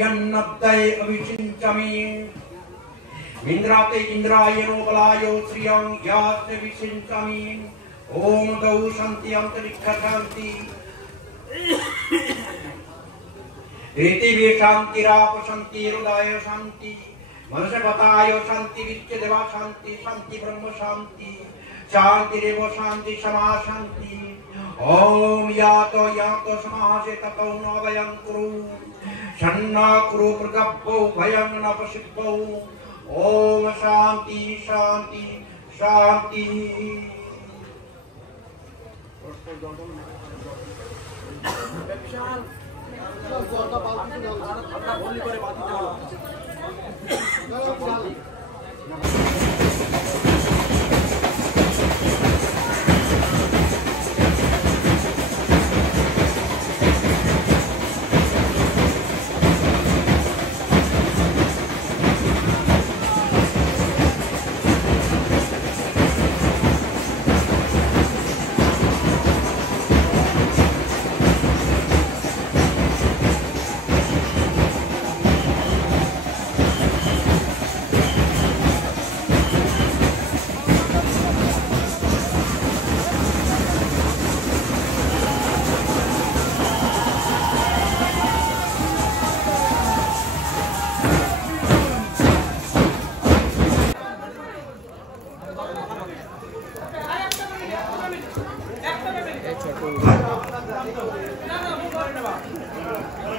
यन्नत्तै अविचिन्त्यमि इन्द्राते इन्द्रायणो बलायो श्रियं यास्ते विचिन्त्यमि ओम गौ शान्ति अंतरिक्ष शान्ति ऋतिवे शान्तिराप शान्ति हृदय शान्ति मनसपताय शान्ति विश्वदेवा शान्ति शान्ति ब्रह्म शान्ति शान्तिरेव शान्ति समा शान्ति ओम यातो समासे ततो न वयं कुरु शन्ना कुरु प्रगप्पो भयं न पशिप्पो ओम शांति शांति शांति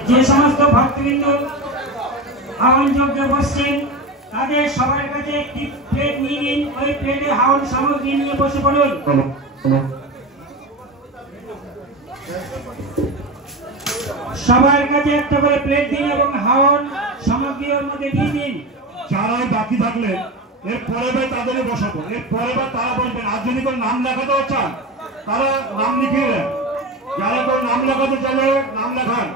যে সমস্ত ভক্তবৃন্দ হাওন যজ্ঞে বসছেন তাদের সবার কাছে একটি প্লেট নিয়ে নিন, ওই প্লেটে হাওন সামগ্রী নিয়ে বসে পড়ুন। সবার কাছে একটা করে প্লেট দিন এবং হাওন সামগ্রী ওর মধ্যে দিয়ে দিন। যারা বাকি থাকলে এর পরে ভাই তাদেরই বসাবো, এর পরে বার তারা বলবেন। আর যদি কোনো নাম লেখাতেও চান তারা নাম লিখিয়ে দেন, যারা কোনো নাম লেখাতে চাইলে নাম লেখান।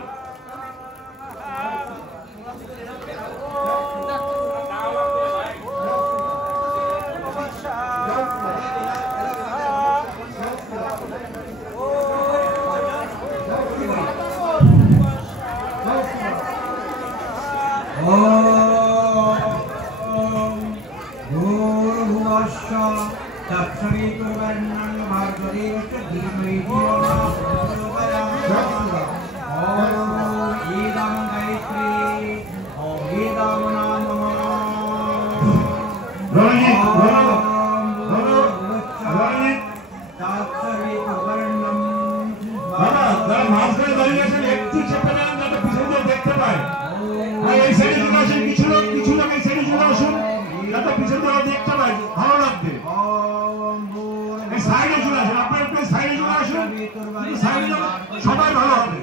সবাই ভালো হবে,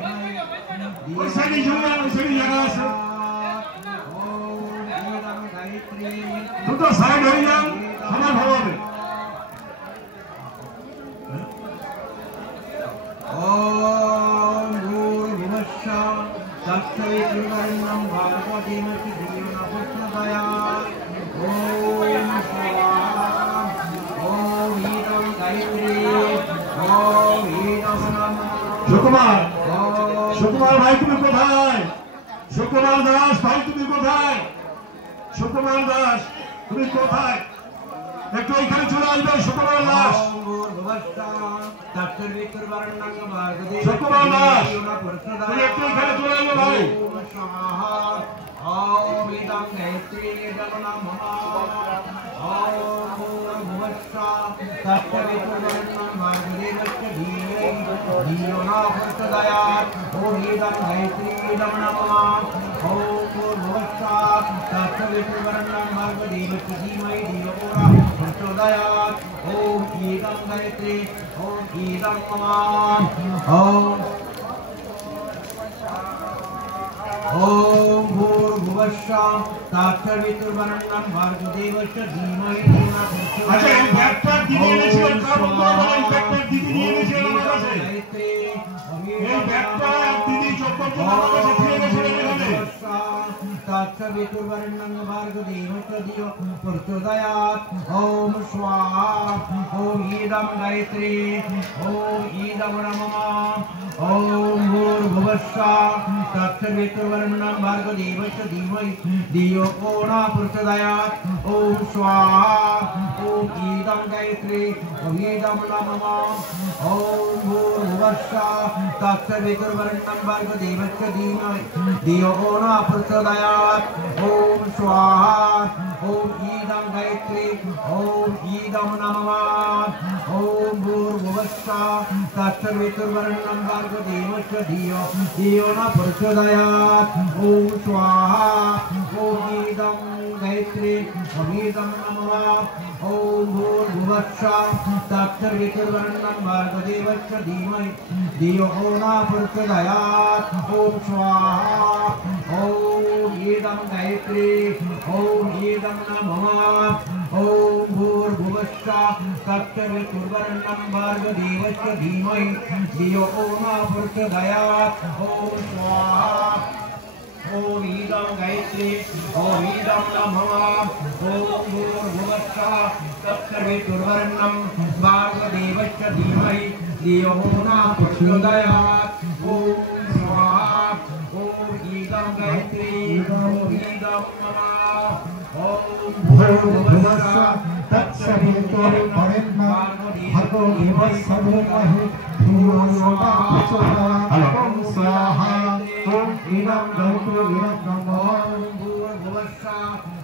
ওই সাইডে জায়গা আছে, দুটো সাইড হয়ে যান, সবাই ভালো হবে। সুকুমার, সুকুমার ভাই তুমি কোথায়? সুকুমার দাস ভাই তুমি কোথায়? সুকুমার দাস তুমি কোথায়? একটু এখানে চলে আসবে। সুকুমার দাস, সুকুমার দাস তুমি একটু এখানে চলে আসবে ভাই। তাৎসর্বিতুর্বরেণ্যং ভার্গদেবস্য ধীমহি ধিয়া আচ্ছা এই ব্যাগটা দিদি এনেছিল কার বন্ধু আমার এই ব্যাগটা দিদি নিয়ে এনেছিল আমার কাছে এই ব্যাগটা দিদি যখন আমার কাছে ফিরে গেছিল এখানে তাৎসর্বিতুর্বরেণ্যং ভার্গদেবস্য ধিয়া প্রচোদয়াৎ ওম স্বাহা ওম ইদং গায়ত্রী ওম ইদং নমঃ ওম ভূর্ভুবস্সঃ তাৎসর্বিতুর্বরেণ্যং ভার্গদেবস্য ধীমহি ধিयो यो न प्रचोदयात् ओम स्वाहा ओम इदं गायत्री ओम इदं नमः ओम भूर्भुवस्सः तत्सवितुर्वरेण्यं भर्गदेवस्य धीमहि धियो यो न प्रचोदयात् ओम स्वाहा ओम इदं गायत्री ओम इदं नमः ओम भूर्भुवस्सः तत्सवितुर्वरेण्यं भर्गदेवस्य धियो न प्रचोदयात् ओम स्वाहा ओम इदं गायत्री ओम इदं नमः ओम भूर्भुवस्सः तत्सवितुर्वरेण्यं भर्गदेवस्य धीमहि धियो यो न प्रचोदयात् ओम स्वाहा ओम इदं गायत्री ओम इदं नमः ओम भूर्भुवस्सः तत्सवितुर्वरेण्यं भर्गदेवस्य धीमहि धियो यो न प्रचोदयात् ओम स्वाहा ओम इदं गायत्री ओम इदं नमः ओम भूर्भुवस्सः तत्सवितुर्वरेण्यं भर्गदेवस्य धीमहि धियो यो न प्रचोदयात् ओम स्वाहा ओम इदं गायत्री ओम इदं नमः ओम भूर्भुवस्सः तत्सवितुर्वरेण्यं भर्गदेवस्य धीमहि धियो यो न प्रचोदयात् ओम स्वाहा ओम इदं गायत्री इदं नमः भूर्भुवस्सः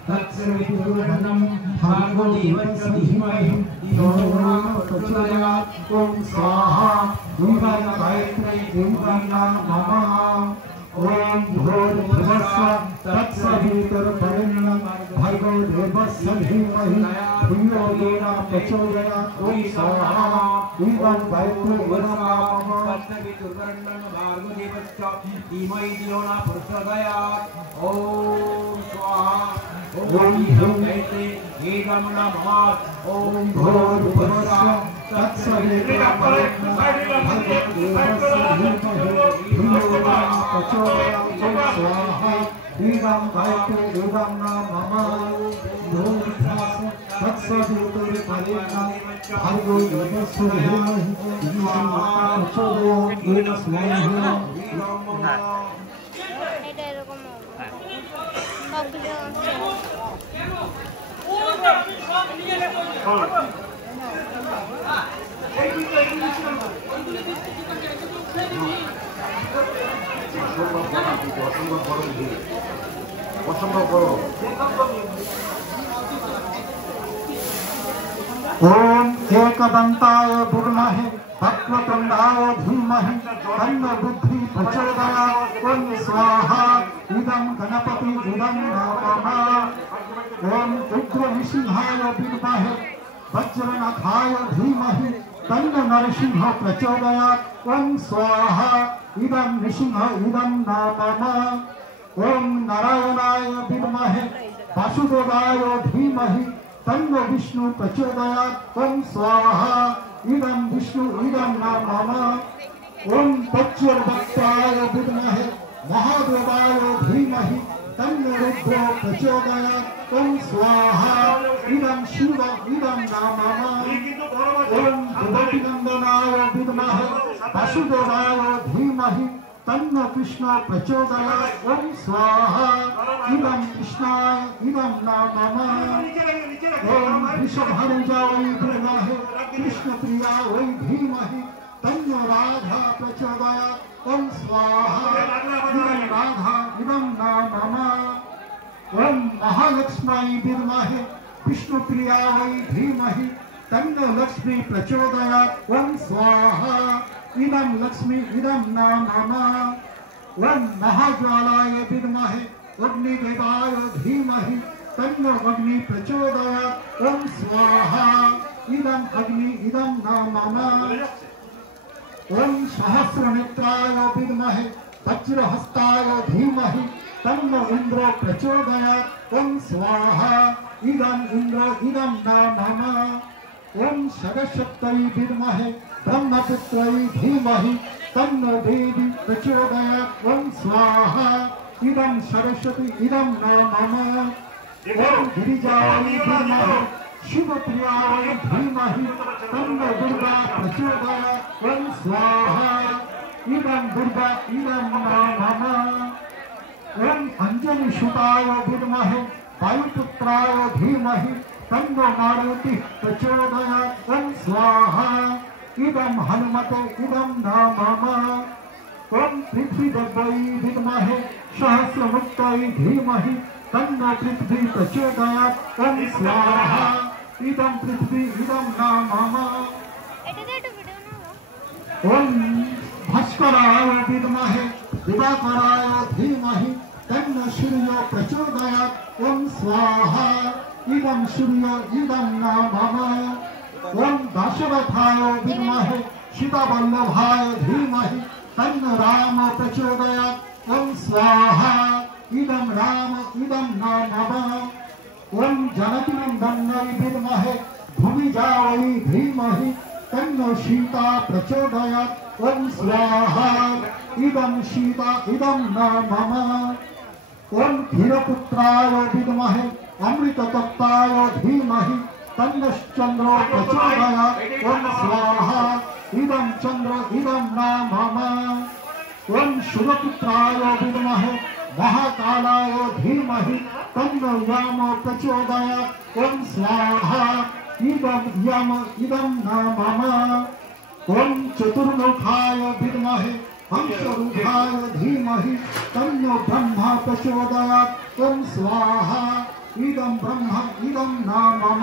तत्सवितुर्वरेण्यं भर्गदेवस्य धीमहि धियो यो न प्रचोदयात् ओम स्वाहा इदं गायत्री इदं नमः ओम भूर्भुवस्सः तत्सवितुर्वरेण्यं भर्गदेवस्य धीमहि धियो यो न प्रचोदयात् ओम स्वाहा इदं गायत्री इदं नमः तत्सवितुर्वरेण्यं भर्गदेवस्य धीमहि धियो न प्रचोदयात् ओम स्वाहा ओम इदं गायत्री इदं नमः ओम भूर्भुवस्सः तत्सवितुर्वरेण्यं भर्गदेवस्य धीमहि धियो यो न प्रचोदयात् ओम स्वाहा इदं गायत्री इदं नमः भूर्भुवस्सः तत्सवितुर्वरेण्यं भर्गदेवस्य धीमहि धियो यो न प्रचोदयात् ओम स्वाहा এটা এরকম সবগুলো ओम एकदंताय विद्महे वक्रतुंडाय धीमहि तन्नो बुद्धि प्रचोदयात् ओम स्वाहा इदं गणपति इदं नमः ओम उग्रनृसिंहाय विद्महे वज्रनाथाय धीमहि तन्नो नरसिंह प्रचोदयात् ओम स्वाहा इदं नृसिंह इदं नमः ओम नारायणाय विद्महे वासुदेवाय धीमहि तन्नो विष्णु प्रचोदयात् ओम स्वाहा इदं विष्णु इदं नमः ओम वज्रवक्त्राय विद्महे महादेवाय धीमहि तन्नो रुद्र प्रचोदयात् ओम स्वाहा इदं शिव इदं नमः ओम देवकीनंदनाय विद्महे वासुदेवाय धीमहि तन्नो कृष्ण प्रचोदयात् ओम स्वाहा इदं कृष्णाय इदं नमः ओम वृषभानुजाय विद्महे कृष्णप्रियाय धीमहि तन्नो राधा प्रचोदयात् ओम स्वाहा इदं राधा इदं नमः ओम महालक्ष्म्यै विद्महे विष्णुप्रियाय धीमहि तन्नो लक्ष्मी प्रचोदयात् ओम स्वाहा इदं लक्ष्मी इदं नमः ओम महाज्वालाय विद्महे अग्निदेवाय धीमहि तन्नो अग्नि प्रचोदयात् ओम स्वाहा इदं अग्नि इदं नमः ओम सहस्रनेत्राय विद्महे वज्रहस्ताय धीमहि तन्नो इंद्रो प्रचोदयात् ओम स्वाहा इदं इंद्रो इदं न मम ओम सरस्वत्यै विद्महे ब्रह्मपुत्रै धीमहि तन्नो देवी प्रचोदयात् ओम स्वाहा इदं सरस्वती इदं न मम ओम गिरिजायै विद्महे शिवप्रियायै धीमहि तन्नो दुर्गा प्रचोदयात् ओम स्वाहा इदं दुर्गा इदं न मम ओम अंजनी सुताय विद्महे वायुपुत्राय धीमहि तन्नो मारुति प्रचोदयात् ओम स्वाहा इदं हनुमते इदं न मम ओम पृथ्वीदेव्यै विद्महे सहस्रमुक्त्यै धीमहि तन्नो पृथ्वी प्रचोदयात् ओम स्वाहा इदं पृथ्वी इदं न मम ओम भास्कराय विद्महे दिवाकराय धीमहि तन्नो सूर्यो प्रचोदयात् ओम स्वाहा इदं सूर्यो इदं न मम ओम दशरथाय विद्महे सीतावल्लभाय धीमहि तन्नो राम प्रचोदयात् ओम स्वाहा इदं राम इदं न मम ओम जनकनंदनाय विद्महे भूमिजायै धीमहि तन्नो सीता प्रचोदयात् ओम स्वाहा इदं सीता इदं न मम ओम धीरपुत्राय विद्महे अमृततत्त्वाय धीमहि तन्नो चंद्रो प्रचोदयात् ओम स्वाहा इदं चंद्र इदं न मम ओम सूर्यपुत्राय विद्महे महाकालाय धीमहि तन्नो याम प्रचोदयात् ओम स्वाहा इदं यम इदं न मम ओम चतुर्मुखाय विद्महे हंसरूपाय धीमहि तन्नो ब्रह्मा प्रचोदयात् ओम स्वाहा इदं ब्रह्म इदं न मम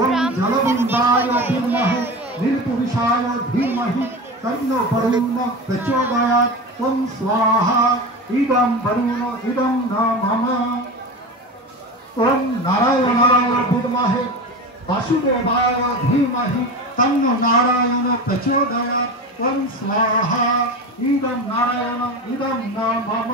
ओम जलबिंबाय विद्महे नीलपुरुषाय धीमहि तन्नो वरुण प्रचोदयात् ओम स्वाहा इदं वरुण इदं न मम ओम नारायणाय विद्महे वासुदेवाय धीमहि तन्नो नारायण प्रचोदयात् ओम स्वाहा इदं नारायण इदं न मम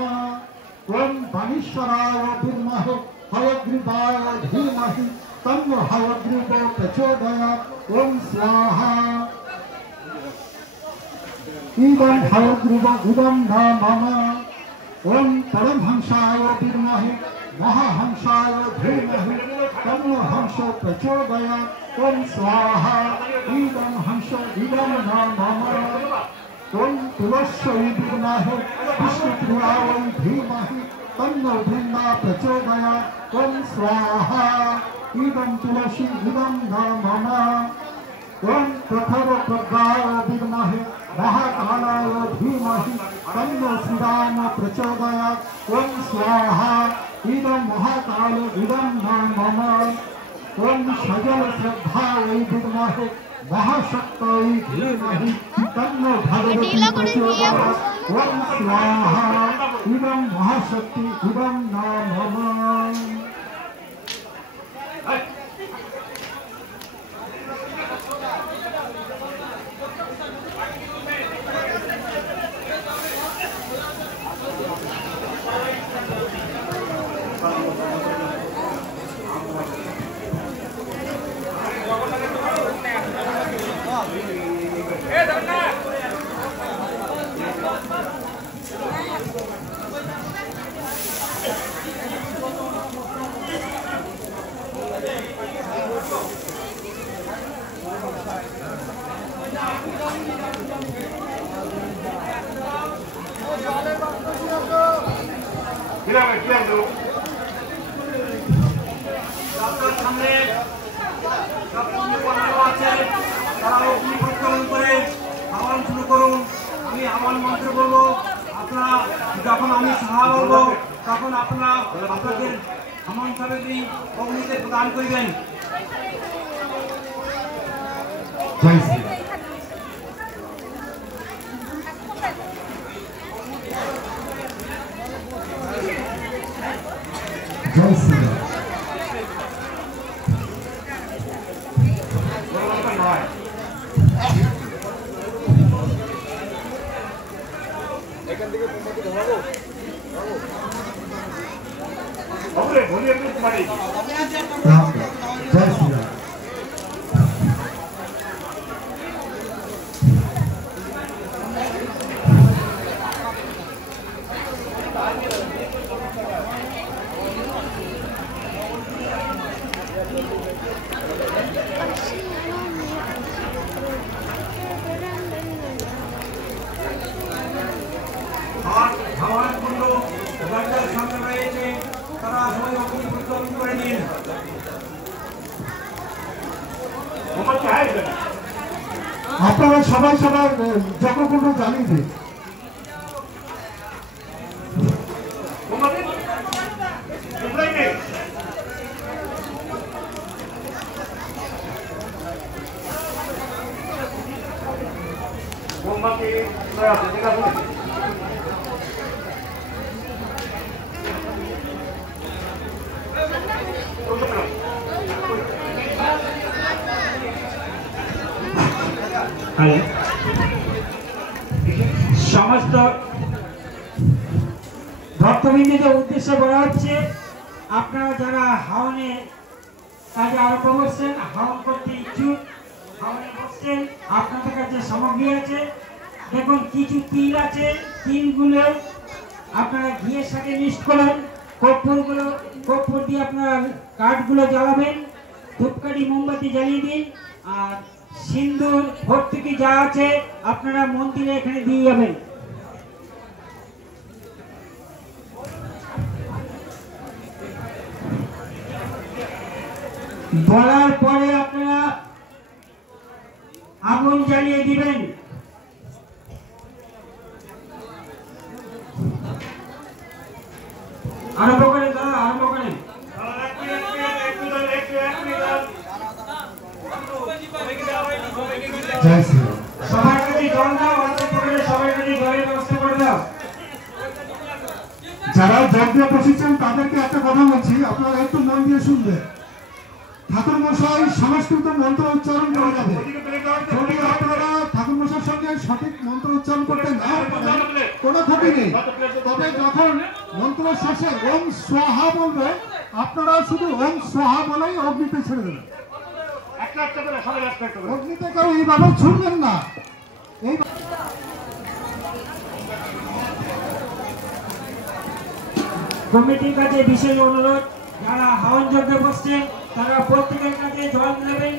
ओम वनीश्वराय विद्महे हयग्रीवाय धीमहि तन्नो हयग्रीव प्रचोदयात् ओम स्वाहा इदं हयग्रीव इदं न मम ओम परमहंसाय विद्महे महाहंसाय धीमहि तन्नो हंसो प्रचोदयात् ओम स्वाहा इदं हंसो इदं न मम ओम तुलस्यै विद्महे विष्णुप्रियायै धीमहि तन्नो वृन्दा प्रचोदयात् ओम स्वाहा इदं तुलसी इदं न मम ओम प्रखरप्रज्ञाय विद्महे महाकालाय धीमहि तन्नो श्रीराम प्रचोदयात् ओम स्वाहा इदं महाकाल इदं न मम ओम सजल श्रद्धायै विद्महे महाशक्त्यै धीमहि तन्नो भगवती प्रचोदयात् ओम स्वाहा इदं महाशक्ति इदं न मम যখন আমি সাহা বলবো তখন আপনারা আপনাদের আমন সাহেবী অগ্নিতে প্রদান করবেন। জয় শ্রী জয় শ্রী এখান থেকে তোমাকে ধরাবো। জয় শ্রীরাম। আপনারা সবাই সবার যজ্ঞকুণ্ড জানিয়ে দিন। সমস্ত ভক্তবৃন্দদের উদ্দেশ্যে বলা হচ্ছে, আপনারা যারা হাওনে কাজে আরম্ভ করছেন, হাওন করতে ইচ্ছুক, হাওনে বসছেন, আপনাদের কাছে সামগ্রী আছে। দেখুন কিছু তিল আছে, তিলগুলো আপনারা ঘিয়ের সাথে মিক্সড করুন। কর্পূর দিয়ে আপনারা কাঠগুলো জ্বালাবেন, ধূপকাঠি মোমবাতি জ্বালিয়ে দিন। আর সিন্দুর ভর্তুকি যা আছে আপনারা মন্দিরে এখানে দিয়ে যাবেন। বলার পরে আপনারা আগুন জ্বালিয়ে দিবেন। আরম্ভ করেন দাদা, আরম্ভ করেন। জয় শ্রীরাম। সবার কাছে জল দাও, অল্প করে সবার কাছে জলের ব্যবস্থা করে দাও। যারা যজ্ঞে বসেছেন তাদেরকে একটা কথা বলছি, আপনারা একটু মন দিয়ে শুনবেন। ঠাকুর মশাই সংস্কৃত মন্ত্র উচ্চারণ করে যাবে। যদি আপনারা ঠাকুর মশাইয়ের সঙ্গে সঠিক মন্ত্র উচ্চারণ করতে না পারেন কোনো ক্ষতি নেই, তবে যখন মন্ত্র শেষে ওম স্বাহা বলবে, আপনারা শুধু ওম স্বাহা বলেই অগ্নিতে ছেড়ে দেবেন। অগ্নিতে কেউ এইভাবে ছুটবেন না। এই কমিটির কাছে বিশেষ অনুরোধ, যারা হাওন যজ্ঞে বসছেন তারা প্রত্যেকের কাছে জল নেবেন।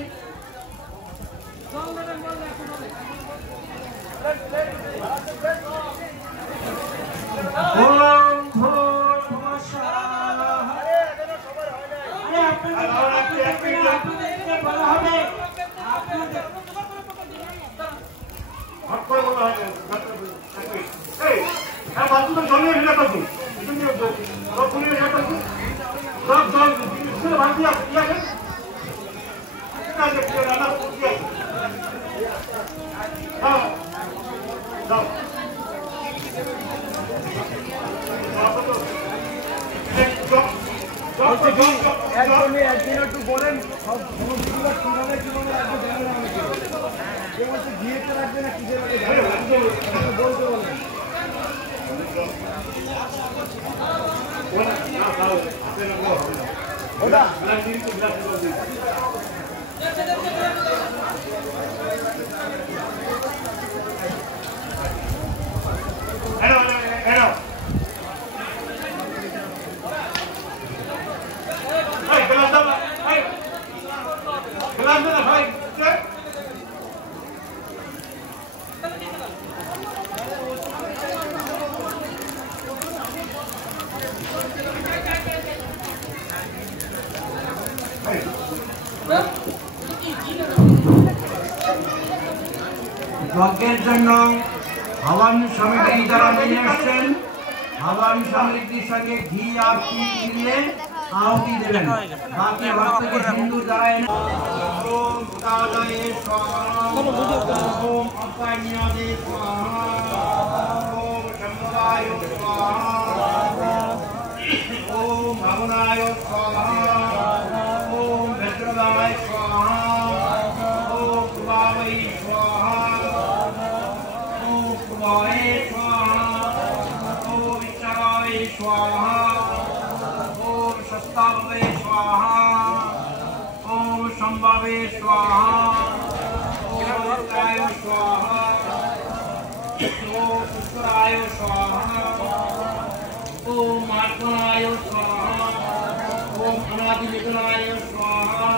বলা হবে একদিন একটু বলেন সব সমস্ত কিভাবে কিভাবে ঘিয়েতে রাখবে না কিসের বলতে বলেন। ওটা যজ্ঞের জন্য হাওয়ান সামগ্রী যারা নিয়ে আসছেন, হাওয়ান সামগ্রীর সঙ্গে ঘি আর তিল মিলিয়ে আহুতি দেবেন। বাকি ভক্তকে হিন্দু যারা ওম ভূতালয়ে স্বাহা, ওম অপান্যাদে স্বাহা, ওম শম্ভবায় স্বাহা, ওম ভাবনায় স্বাহা, ওম ভদ্রদায় স্বাহা, ওম কুবাবৈ স্বাহা, ওম কুবায়ে স্বাহা, ওম ঈশ্বরায় स्वाहा ओम शस्ताभवे स्वाहा ओम संभावे स्वाहा ओम रुद्राय स्वाहा ओम पुष्कराय स्वाहा ओम आत्मनाय स्वाहा ओम अनादिनिधनाय स्वाहा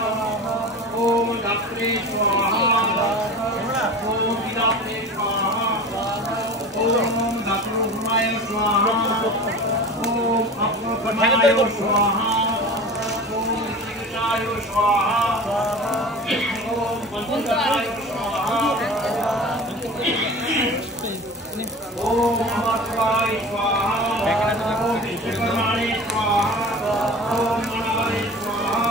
ओम दात्रे स्वाहा ओम विदात्रे स्वाहा ओम दात्रोपमाय स्वाहा ओम अपरोपमाय स्वाहा ओम ऋषिकेशाय स्वाहा ओम पंचकाय स्वाहा ओम अमर्त्वाय स्वाहा ओम विश्वकर्माणे स्वाहा ओम मनाय स्वाहा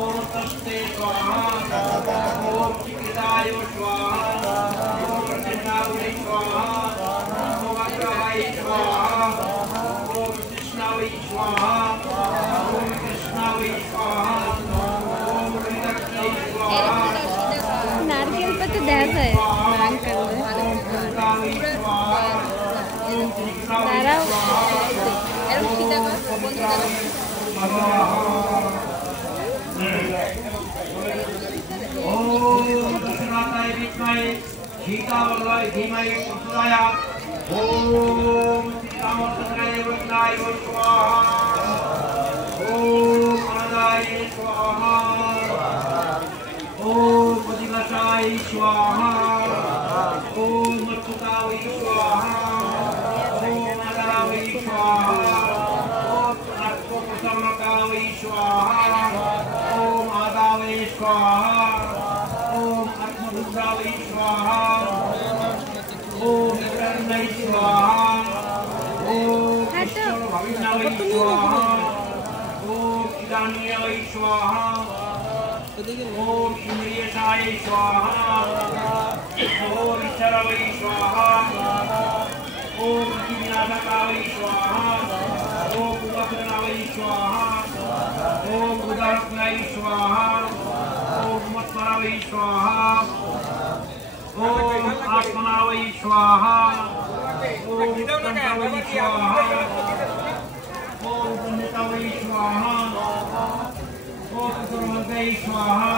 ओम तस्ते स्वाहा ओम चिकिताय स्वाहा ओम चिन्नावै स्वाहा ओम अग्रहाय स्वाहा ओम कृष्णावै स्वाहा ओम कृष्णावै स्वाहा ओम विदक्षै स्वाहा नारकेल पे तो दया है नाम कर ओम दक्षिणाताय विद्महे सीतावल्लभाय धीमहि प्रचोदयात् ओम सीतामोत्तराय वज्राय स्वाहा ओम अनदाय स्वाहा ओम पतिवशाय स्वाहा ओम मत्कुताय स्वाहा ओम अदावै स्वाहा ओम आत्मप्रसन्नताय स्वाहा ओम आदावै स्वाहा ओम आत्मरुद्राय स्वाहा ओम विकर्णै स्वाहा ओम विष्णुभविष्णवै स्वाहा ओम इदानीय स्वाहा ओम इंद्रियशाय स्वाहा ओम ईश्वरवै स्वाहा ओम विनाशकाय स्वाहा ओम उदकरणाय स्वाहा ओम उदरत्नाय स्वाहा ओम मत्परावै स्वाहा ओम आत्मनावै स्वाहा ओम उत्तंतावै स्वाहा ओम पुण्यतावै स्वाहा ओम सर्वदै स्वाहा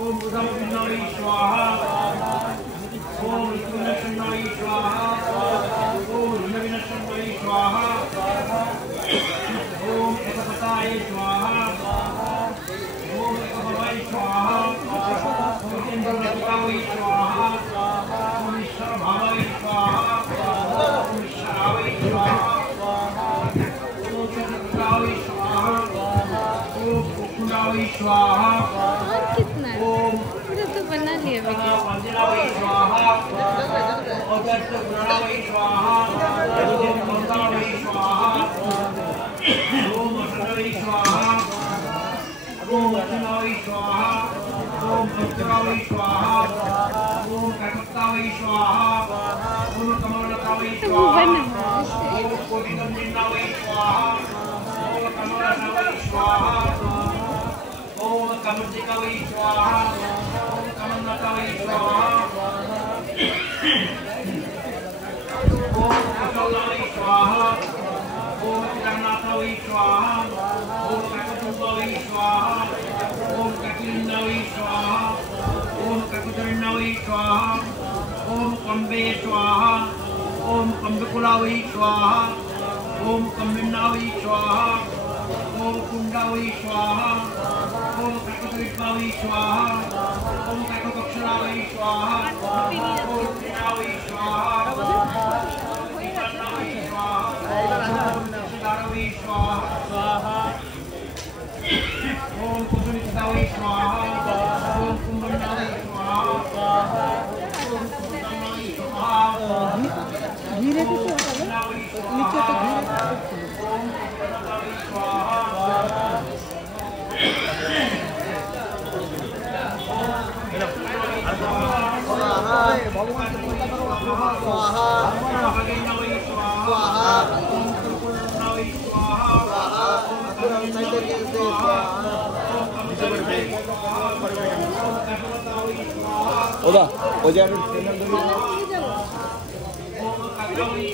ओम उदमपिण्डै स्वाहा ओम विष्णुनशनै स्वाहा ओम विनविनशनै स्वाहा ओम एकपताय स्वाहा ओम एकभवै स्वाहा ओम चन्द्रवै स्वाहा ओम ईश्वरभावै स्वाहा ओम ईश्वरावै स्वाहा ओम चन्द्रवै स्वाहा ओम कुकुरावै स्वाहा और कितना ओम पूरा तो बना लिया बेटा वंदनावै स्वाहा ओम गुणावै स्वाहा ओम मंगलावै स्वाहा ओम वसुदेवै स्वाहा ओम वचनावै स्वाहा ओम भद्रावै स्वाहा ओम कटक्तावै स्वाहा ओम कमलतावै स्वाहा ओम कोटिगंजिनावै स्वाहा ओम कमलनावै स्वाहा ओम कमलजिकावै स्वाहा ओम कमलनाथावै स्वाहा ओम कौशलावै स्वाहा ओम जगन्नाथावै स्वाहा ओम ककुटुम्बावै स्वाहा ओम ककिलिन्दावै स्वाहा ओम ककुतरिन्दावै स्वाहा ओम कंबे स्वाहा ओम कंबकुलावै स्वाहा ओम कंबिन्नावै स्वाहा ओम कुंडावै स्वाहा ओम ककुतरित्वावै स्वाहा ओम ककुकक्षरावै स्वाहा ओम त्रिनावै स्वाहा ईशानावै स्वाहा ओम दक्षिणावै स्वाहा ओम कुसुमितावै स्वाहा ओम कुंभनावै स्वाहा ओम कुंभनावै स्वाहा धीरे से नीचे तो धीरे ओम कुंभनावै स्वाहा ওদা ওই যে আমি चलो ले जाओ